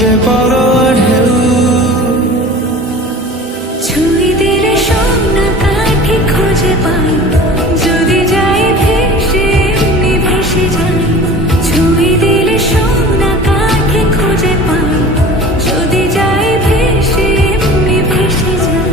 বেপরোয়া ঢেউ। ছুঁই দিলে সোনা কাঠি খুঁজে পাই, যদি যাই ভেসে এমনি ভেসে যাই। ছুঁই দিলে সোনা কাঠি খুঁজে পাই, যদি যাই ভেসে এমনি ভেসে যাই।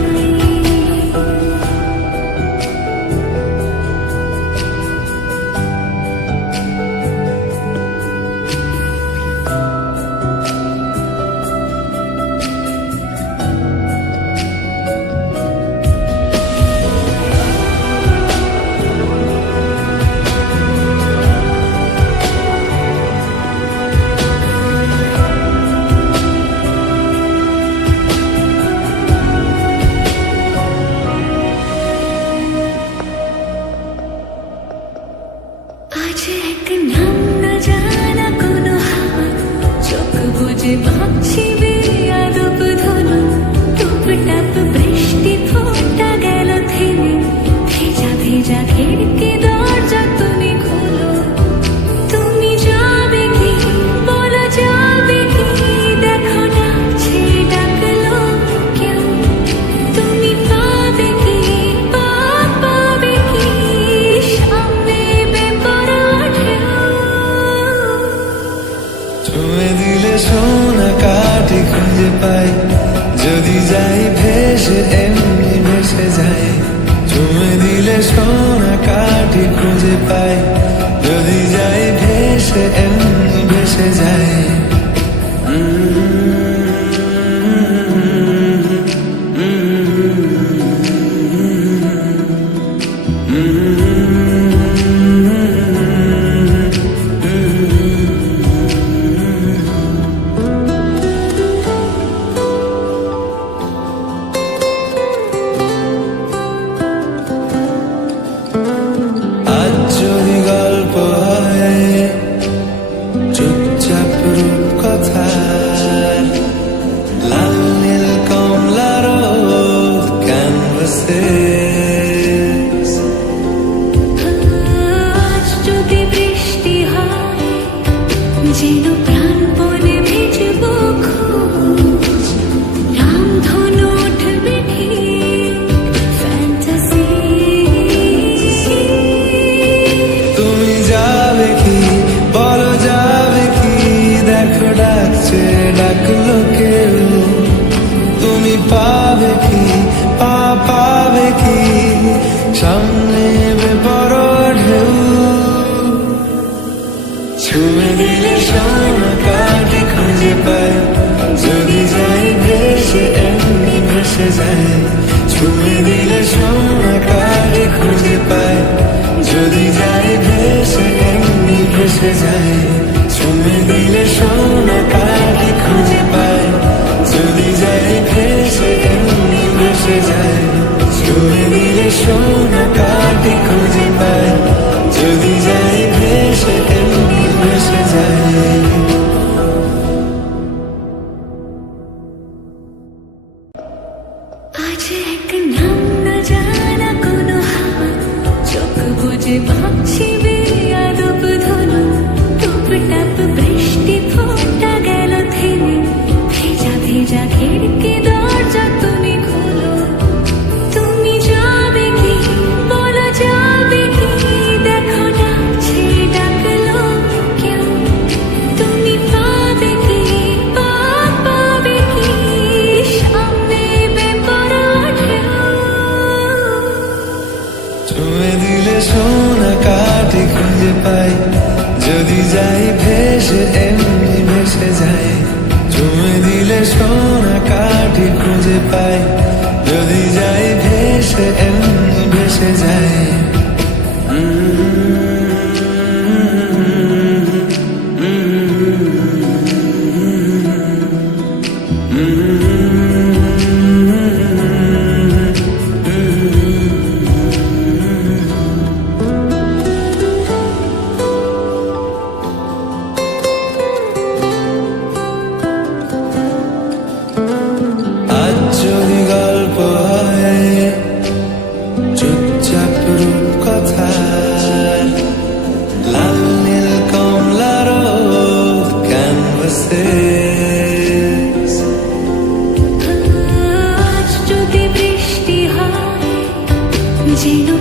আজ এক নাম না জানা কোনো হাওয়া, চোখ বুজে ভাবছি বেয়াদব ধনু। টুপটাপ বৃষ্টি ফোঁটা গেল থেমে, ভেজা ভেজা খিড়কি দরজা তুমি খোলো। তুমি যাবে কি বলো, যাবে কি দেখো ডাকছে ডাকলো কেউ। তুমি পাবে কি পাবে কি সামনে বেপরোয়া ঢেউ। ছুঁয়ে দিলে সোনা কাঠি খুঁজে পাই, যদি যাই ভেসে এমনি ভেসে যাই। ছুঁয়ে দিলে সোনা কাঠি খুঁজে পাই, যদি যাই ভেসে এমনি ভেসে যাই। আজ যদি গল্প হয় চুপচাপ রূপকথা, লাল নীল কমলার ক্যানভাসে। আজ যদি বৃষ্টি হয়, যেন প্রাণপণে ভিজবো খোঁজ। রামধনু উঠবে ঠিক ফ্যান্টাসি। তুমি যাবে কি বলো, যাবে কি দেখো ডাকছে ডাকলো কেউ। তুমি পাবে কি পাবে কি সামনে বেপরোয়া ঢেউ। ছুঁয়ে দিলে সোনা কাঠি খুঁজে পাই, যদি যাই ভেসে এমনি ভেসে যাই। ছুঁয়ে দিলে সোনা কাঠি খুঁজে পাই, যদি যাই ভেসে এমনি ভেসে যাই। ছুঁয়ে দিলে সোনা কাঠি খুঁজে পাই, যদি যাই ভেসে এমনি ভেসে যাই। ছুঁয়ে দিলে সোনা কাঠি খুঁজে পাই, যদি যাই ভেসে এমনি ভেসে যাই। আজ এক নাম না জানা কোনো হাওয়া, চোখ বুজে ভাবছি বেয়াদব ধনু। টুপটাপ বৃষ্টি ফোঁটা গেল থেমে, ভেজা ভেজা খিড়কি দরজা তুমি খোলো। তুমি যাবে কি বলো, যাবে কি দেখো ডাকছে ডাকলো কেউ। তুমি পাবে কি পাবে কি সামনে বেপরোয়া ঢেউ। ছুঁয়ে দিলে সোনা কাঠি খুঁজে পাই, যদি যাই ভেসে এমনি ভেসে যাই। ছুঁয়ে দিলে সোনা কাঠি খুঁজে পাই, যদি যাই ভেসে এমনি ভেসে যাই। আজ যদি গল্প হয় যেন